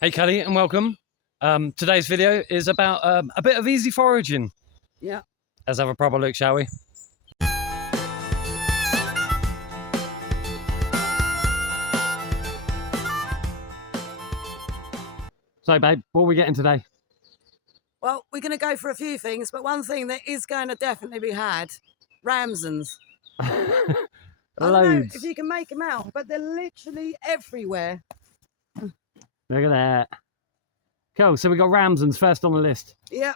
Hey Kelly and welcome. Today's video is about a bit of easy foraging. Yeah. Let's have a proper look, shall we? So babe, what are we getting today? Well, we're going to go for a few things, but one thing that is going to definitely be had, Ramsons. I don't know if you can make them out, but they're literally everywhere. Look at that. Cool, so we got Ramsons first on the list. Yep.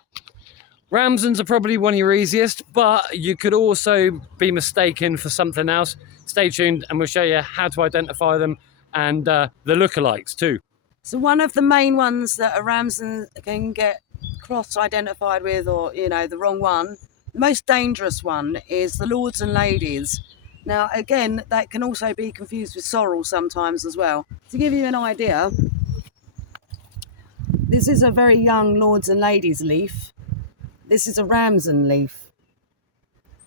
Ramsons are probably one of your easiest, but you could also be mistaken for something else. Stay tuned and we'll show you how to identify them and the lookalikes too. So one of the main ones that a Ramson can get cross-identified with, or, you know, the wrong one, the most dangerous one is the lords and ladies. Now, again, that can also be confused with sorrel sometimes as well. To give you an idea, this is a very young lords and ladies leaf. This is a Ramson leaf.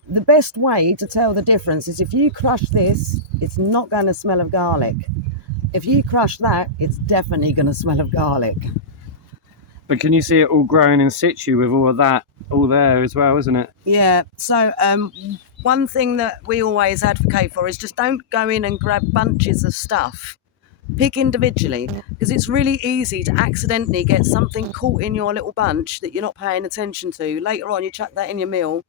The best way to tell the difference is if you crush this, it's not going to smell of garlic. If you crush that, it's definitely going to smell of garlic. But can you see it all growing in situ with all of that all there as well, isn't it? Yeah, so one thing that we always advocate for is just don't go in and grab bunches of stuff. Pick individually, because it's really easy to accidentally get something caught in your little bunch that you're not paying attention to. Later on, you chuck that in your meal.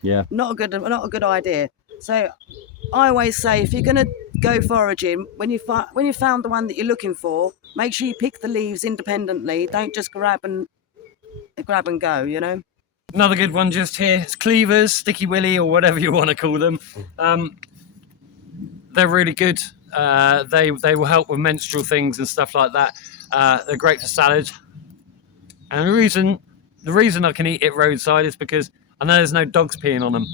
Yeah. Not a good idea. So I always say, if you're going to go foraging, when you found the one that you're looking for, make sure you pick the leaves independently. Don't just grab and go, you know. Another good one just here. It's Cleavers, Sticky Willy, or whatever you want to call them. They're really good. They will help with menstrual things and stuff like that. They're great for salad. And the reason I can eat it roadside is because I know there's no dogs peeing on them,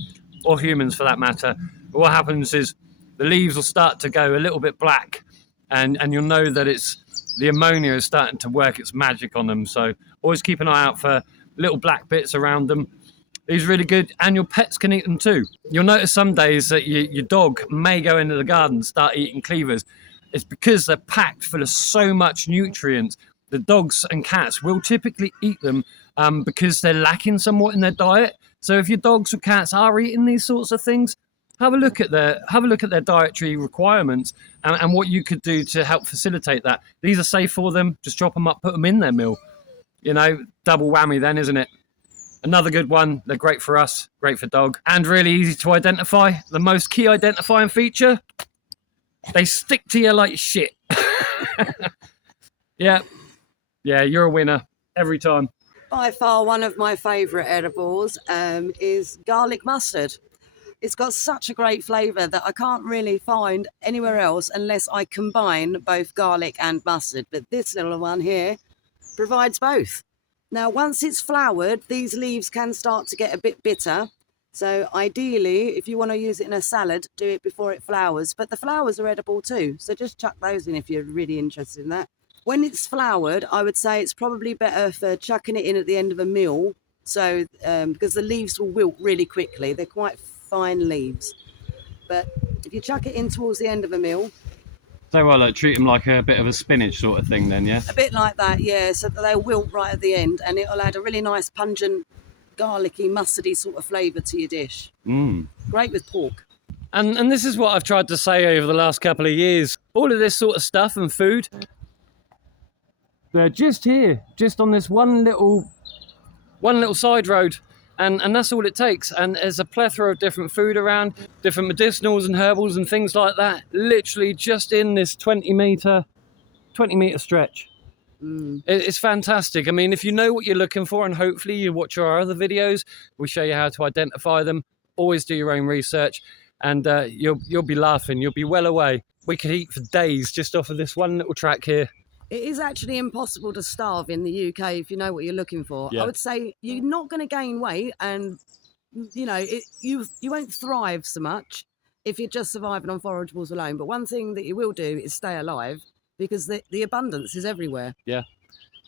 or humans for that matter. But what happens is the leaves will start to go a little bit black, and you'll know that it's the ammonia is starting to work its magic on them. So always keep an eye out for little black bits around them. These are really good, and your pets can eat them too. You'll notice some days that your dog may go into the garden and start eating cleavers. It's because they're packed full of so much nutrients. The dogs and cats will typically eat them because they're lacking somewhat in their diet. So if your dogs or cats are eating these sorts of things, have a look at their dietary requirements and what you could do to help facilitate that. These are safe for them. Just chop them up, put them in their meal. You know, double whammy then, isn't it? Another good one. They're great for us, great for dog, and really easy to identify. The most key identifying feature, they stick to you like shit. Yeah, you're a winner every time. By far, one of my favourite edibles is garlic mustard. It's got such a great flavour that I can't really find anywhere else unless I combine both garlic and mustard. But this little one here provides both. Now, once it's flowered, these leaves can start to get a bit bitter. So ideally, if you want to use it in a salad, do it before it flowers. But the flowers are edible too. So just chuck those in if you're really interested in that. When it's flowered, I would say it's probably better for chucking it in at the end of a meal. So because the leaves will wilt really quickly. They're quite fine leaves. But if you chuck it in towards the end of a meal, So well, like, treat them like a bit of a spinach sort of thing then, yeah? a bit like that, yeah, so that they'll wilt right at the end, and it'll add a really nice pungent, garlicky, mustardy sort of flavour to your dish. Great with pork. And this is what I've tried to say over the last couple of years. All of this sort of stuff and food, they're just here, just on this one little side road. And that's all it takes. And there's a plethora of different food around, different medicinals and herbals and things like that, literally just in this 20 metre stretch. It's fantastic. I mean, if you know what you're looking for, and hopefully you watch our other videos, we show you how to identify them. Always do your own research, and you'll be laughing. You'll be well away. We could eat for days just off of this one little track here. It is actually impossible to starve in the UK if you know what you're looking for. Yeah. I would say you're not going to gain weight, and you know you won't thrive so much if you're just surviving on forageables alone. But one thing that you will do is stay alive, because the abundance is everywhere. Yeah.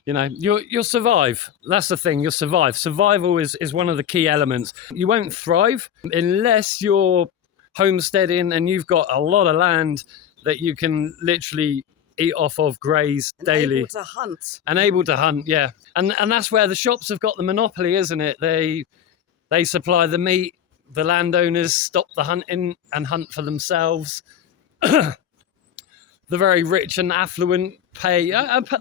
You know, you'll survive. That's the thing, you'll survive. Survival is one of the key elements. You won't thrive unless you're homesteading and you've got a lot of land that you can literally eat off of, graze And daily. able to hunt. And able to hunt, yeah. And that's where the shops have got the monopoly, isn't it? They supply the meat, the landowners stop the hunting and hunt for themselves. The very rich and affluent pay,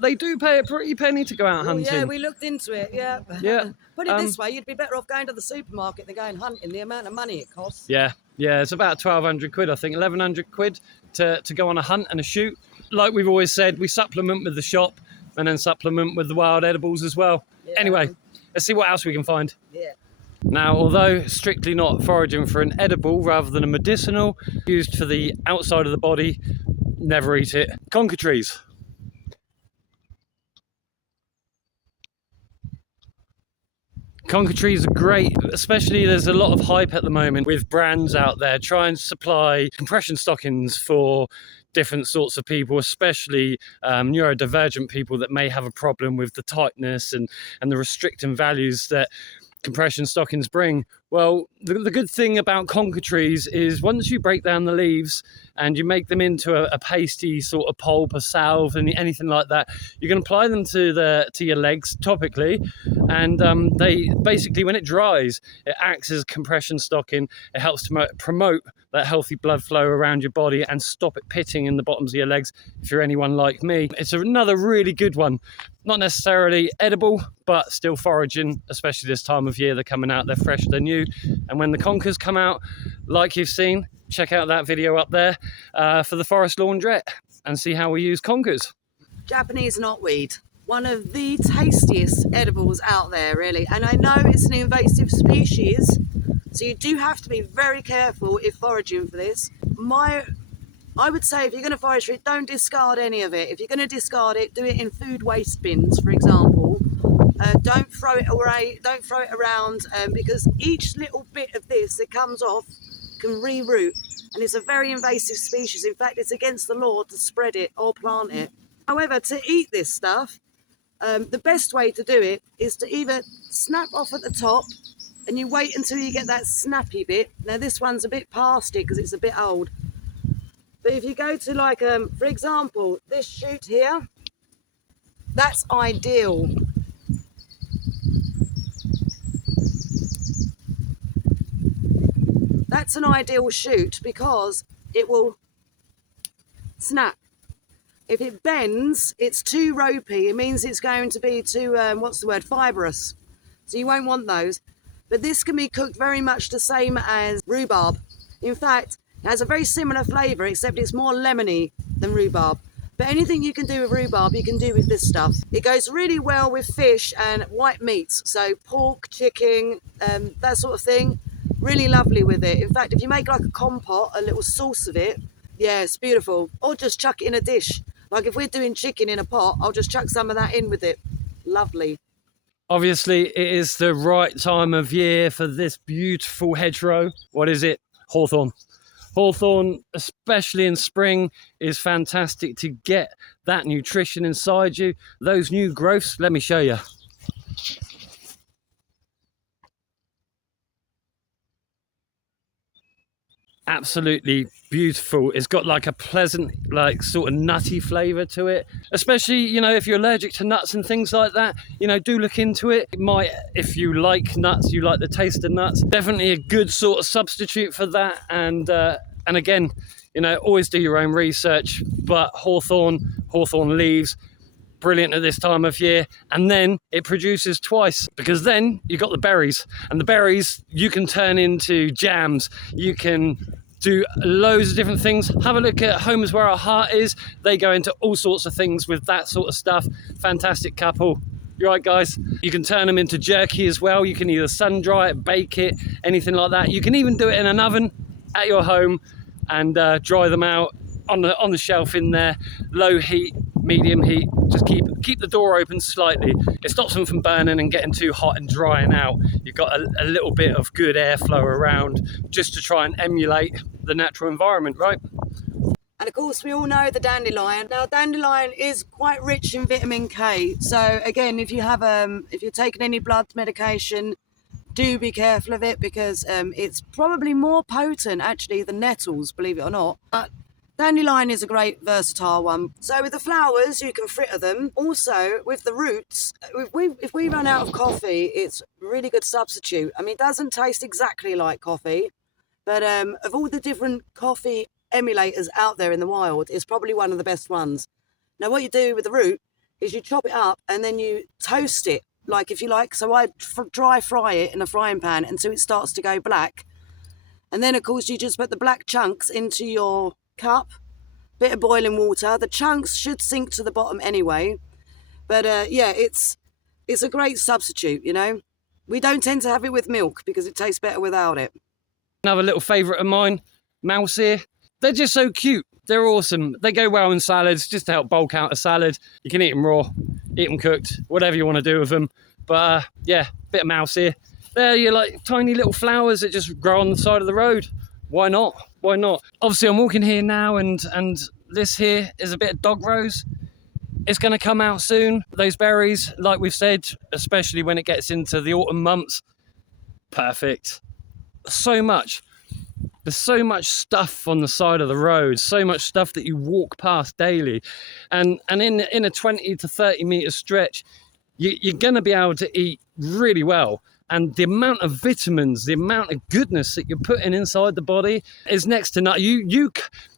they do pay a pretty penny to go out Oh, hunting. yeah, we looked into it, yeah. Yeah. Put it this way, you'd be better off going to the supermarket than going hunting, the amount of money it costs. Yeah, it's about 1,200 quid, I think, 1,100 quid to go on a hunt and a shoot. Like we've always said, we supplement with the shop and then supplement with the wild edibles as well. Yeah. Anyway, let's see what else we can find. Yeah. Now, although strictly not foraging for an edible rather than a medicinal, used for the outside of the body, never eat it. Conker trees. Conker trees are great, especially there's a lot of hype at the moment with brands out there trying to supply compression stockings for different sorts of people, especially neurodivergent people that may have a problem with the tightness and the restricting values that compression stockings bring. Well, the good thing about conker trees is once you break down the leaves and you make them into a pasty sort of pulp, a salve, and anything like that, you can apply them to your legs topically, and they basically, when it dries, it acts as a compression stocking. It helps to promote that healthy blood flow around your body and stop it pitting in the bottoms of your legs if you're anyone like me. It's another really good one. Not necessarily edible, but still foraging, especially this time of year. They're coming out, they're fresh, they're new. And when the conkers come out, like you've seen, check out that video up there for the Forest Laundrette and see how we use conkers. Japanese knotweed, one of the tastiest edibles out there, really. And I know it's an invasive species, so you do have to be very careful if foraging for this. I would say if you're going to forage for it, don't discard any of it. If you're going to discard it, do it in food waste bins, for example. Don't throw it away, don't throw it around, because each little bit of this that comes off can reroot, and it's a very invasive species. In fact, it's against the law to spread it or plant it. However, to eat this stuff, the best way to do it is to either snap off at the top and you wait until you get that snappy bit. Now this one's a bit past it because it's a bit old. But if you go to, like, for example, this shoot here, that's ideal. That's an ideal shoot because it will snap. If it bends, it's too ropey. It means it's going to be too, fibrous. So you won't want those. But this can be cooked very much the same as rhubarb. In fact, it has a very similar flavour, except it's more lemony than rhubarb. But anything you can do with rhubarb, you can do with this stuff. It goes really well with fish and white meats. So pork, chicken, that sort of thing. Really lovely with it. In fact, if you make like a compote, a little sauce of it, yeah, it's beautiful. Or just chuck it in a dish. Like if we're doing chicken in a pot, I'll just chuck some of that in with it. Lovely. Obviously, it is the right time of year for this beautiful hedgerow. What is it? Hawthorn. Hawthorn, especially in spring, is fantastic to get that nutrition inside you. Those new growths, let me show you. Absolutely beautiful. It's got like a pleasant, like sort of nutty flavour to it. Especially, you know, if you're allergic to nuts and things like that, you know, do look into it. It might, if you like nuts, you like the taste of nuts, definitely a good sort of substitute for that. And again, you know, always do your own research. But hawthorn leaves, brilliant at this time of year. And then it produces twice, because then you got the berries, and the berries you can turn into jams. You can do loads of different things. Have a look at Homes Where Our Heart Is. They go into all sorts of things with that sort of stuff. Fantastic couple. You're right, guys. You can turn them into jerky as well. You can either sun dry it, bake it, anything like that. You can even do it in an oven at your home and dry them out on the shelf in there. Low heat, medium heat. Just keep the door open slightly. It stops them from burning and getting too hot and drying out. You've got a little bit of good airflow around, just to try and emulate the natural environment, right? And of course, we all know the dandelion. Now, dandelion is quite rich in vitamin K. So again, if you're taking any blood medication, do be careful of it, because it's probably more potent actually than nettles, believe it or not. But Dandelion is a great versatile one. So with the flowers, you can fritter them. Also, with the roots, if we run out of coffee, it's a really good substitute. I mean, it doesn't taste exactly like coffee, but of all the different coffee emulators out there in the wild, it's probably one of the best ones. Now, what you do with the root is you chop it up and then you toast it, like if you like. So I dry fry it in a frying pan until it starts to go black. And then, of course, you just put the black chunks into your cup, bit of boiling water. The chunks should sink to the bottom anyway. But yeah, it's a great substitute, you know. We don't tend to have it with milk because it tastes better without it. Another little favourite of mine, mouse ear. They're just so cute. They're awesome. They go well in salads, just to help bulk out a salad. You can eat them raw, eat them cooked, whatever you want to do with them. But yeah, bit of mouse ear. They're your like tiny little flowers that just grow on the side of the road. Why not? Why not? Obviously, I'm walking here now, and this here is a bit of dog rose. It's going to come out soon. Those berries, like we've said, especially when it gets into the autumn months, perfect. So much. There's so much stuff on the side of the road, so much stuff that you walk past daily. And in a 20 to 30 metre stretch, you're going to be able to eat really well. And the amount of vitamins, the amount of goodness that you're putting inside the body is next to nothing.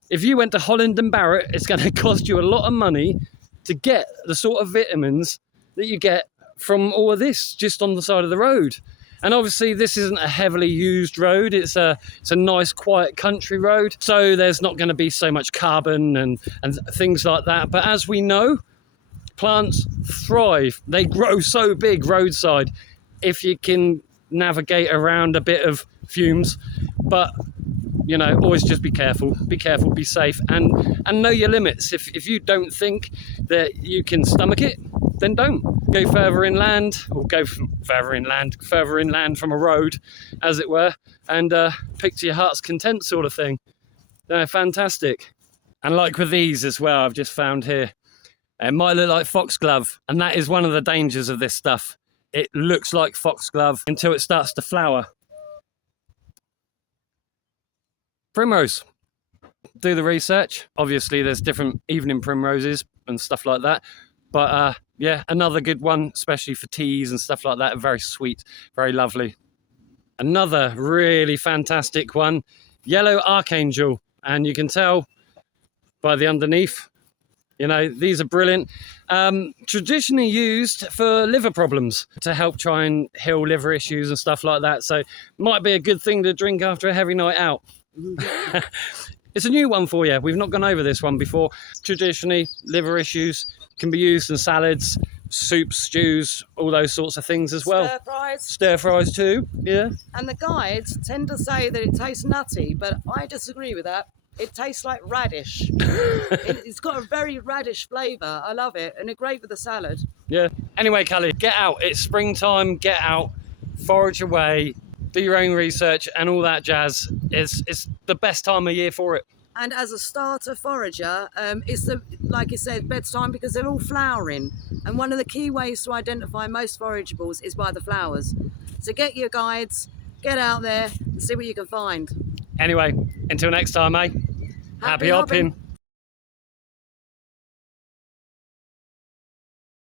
If you went to Holland and Barrett, it's going to cost you a lot of money to get the sort of vitamins that you get from all of this just on the side of the road. And obviously this isn't a heavily used road. It's a nice, quiet country road. So there's not going to be so much carbon and things like that. But as we know, plants thrive. They grow so big roadside if you can navigate around a bit of fumes. But, you know, always just be careful, be safe, and know your limits. If you don't think that you can stomach it, then don't. Go further inland, or go further inland from a road, as it were, and pick to your heart's content sort of thing. They're fantastic. And like with these as well, I've just found here, it might look like foxglove, and that is one of the dangers of this stuff. It looks like foxglove until it starts to flower. Primrose. Do the research. Obviously, there's different evening primroses and stuff like that. But yeah, another good one, especially for teas and stuff like that. Very sweet, very lovely. Another really fantastic one, yellow archangel. And you can tell by the underneath, you know, these are brilliant. Traditionally used for liver problems to help try and heal liver issues and stuff like that. So might be a good thing to drink after a heavy night out. It's a new one for you. We've not gone over this one before. Traditionally, liver issues can be used in salads, soups, stews, all those sorts of things as well. Stir fries. Stir fries too, yeah. And the guides tend to say that it tastes nutty, but I disagree with that. It tastes like radish. It's got a very radish flavour. I love it, and it's great with the salad. Yeah. Anyway, Callie, get out. It's springtime. Get out, forage away, do your own research, and all that jazz. It's the best time of year for it. And as a starter forager, it's like you said, bedtime, because they're all flowering. And one of the key ways to identify most forageables is by the flowers. So get your guides, get out there, and see what you can find. Anyway, until next time, eh? Happy hopping.